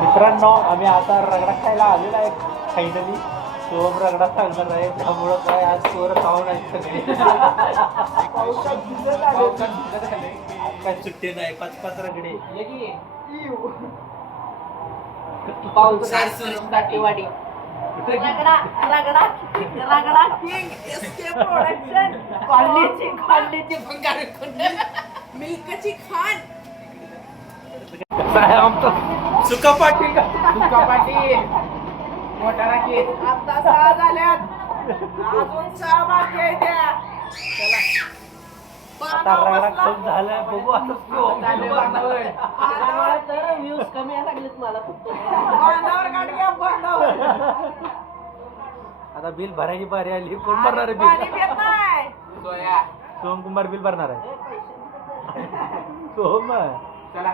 मित्रांनो आम्ही आता रगडा खायला आलेला आहे फायनली. सोम रगडा सांगणार आहे त्यामुळं काय आज पोरं खाऊन आहेत सगळे. काय सुट्टी नाही 5-5 रगडे. रगडा रगडा रगडा किंग एसके प्रोडक्शन कॉलनीची भंगार मिल्कची खान. आमचं सुका पाटील का तुका पाटील मोठा राखी आता 6 झाल्यात अजून 6 बाकी आहेत त्या. आता रगडा खूप झालं बघू आता तर व्ह्यूज कमी यायला लागलेत मला फक्त. बांधावर काढ घ्या बांधावर. आता बिल भरायची बारी आली. कोण भरणार आहे पाणी बिल? पित नाही. सोया सोम कुमार बिल भरणार आहे. सोम चला